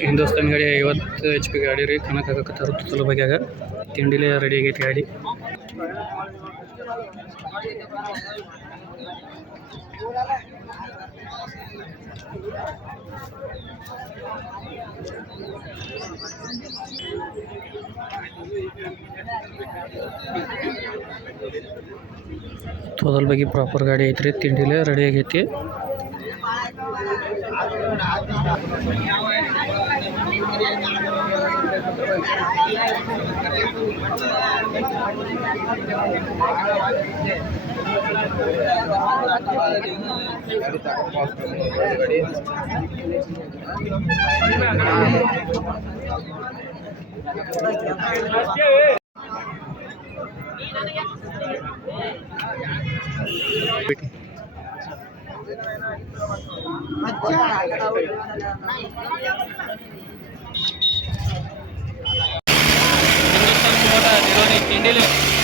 ಹಿಂದೂಸ್ತಾನ್ ಗಾಡಿ ಐವತ್ತು H P ಗಾಡಿ ರೀ ಕನಕಾಗತ್ತಾರ ಚಲೋ ಬಗ್ಯಾಗ ತಿಂಡಿಲೇ ರೆಡಿ ಆಗೈತಿ ಗಾಡಿ ತೊದಲ್ ಬಗ್ಗೆ ಪ್ರಾಪರ್ ಗಾಡಿ ಐತ್ರಿ ತಿಂಡಿಲೇ ರೆಡಿ ಆಗೈತಿ હિન્દુસ્તાન મોટા ઝીરોની કેન્ડલ